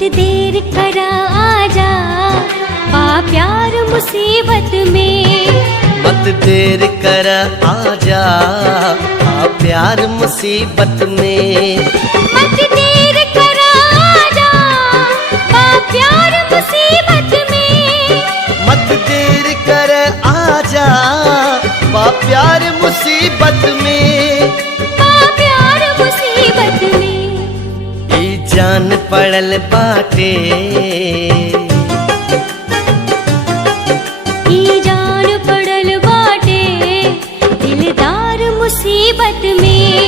मत देर करा आजा, पा प्यार मुसीबत में। मत देर कर आजा, आ प्यार मुसीबत में। मत देर करा आजा, पा प्यार मुसीबत में। मत देर कर आजा, पा प्यार मुसीबत में। पा प्यार मुसीबत में। ई जान पड़ल बाटे, ई जान पड़ल बाटे, दिलदार मुसीबत में।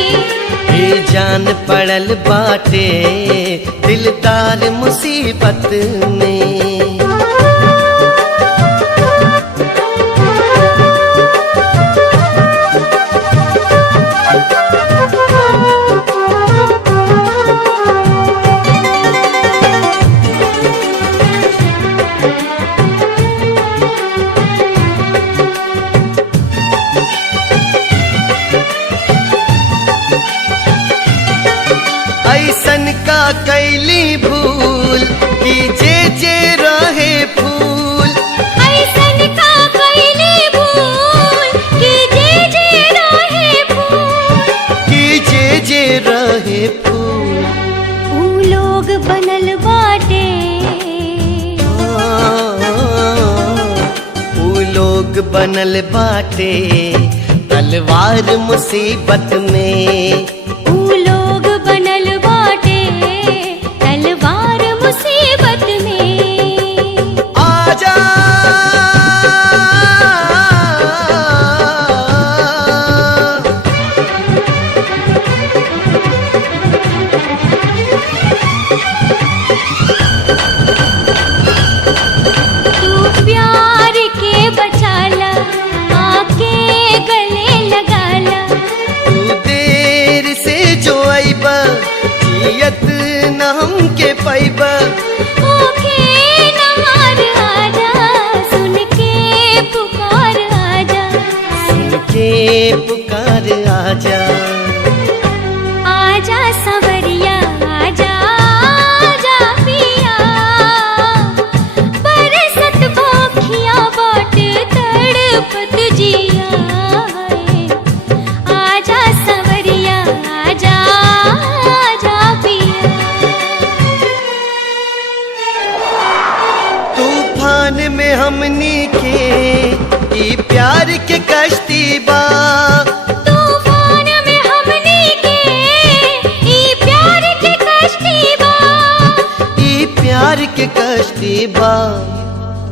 ई जान पड़ल बाटे, दिलदार मुसीबत में। ऐसन का कैली भूल कि जे जे रहे फूल। ऐसन का कैली भूल कि जे जे रहे फूल। कि जे जे रहे फूल। ऊ लोग बनल बाटे, ऊ लोग बनल बाटे, तलवार मुसीबत में। ऊ लोग बनल बाटे, तलवार मुसीबत में। आजा तू प्यार के बचाला, आके गले लगाला। तू देर से जो आइबा, जियत न हमके पाइबा। ओके नहार आजा, सुन के पुकार आजा। सुन के पुकार आजा। आजा सवरिया आजा, आजा पिया। बरसत भोखिया बाट तड़पत जिया है। आजा सवरिया आजा, आजा पिया। तूफान में हमनी के ई प्यार के कश्ती बा। तूफान में हमनी के ई प्यार के कश्ती बा। ई प्यार के कश्ती बा।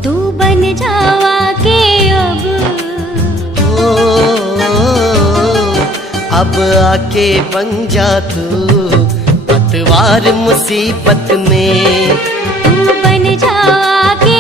तू बन जावा के अब आके बन जा तू पतवार मुसीबत में। तू बन जावा के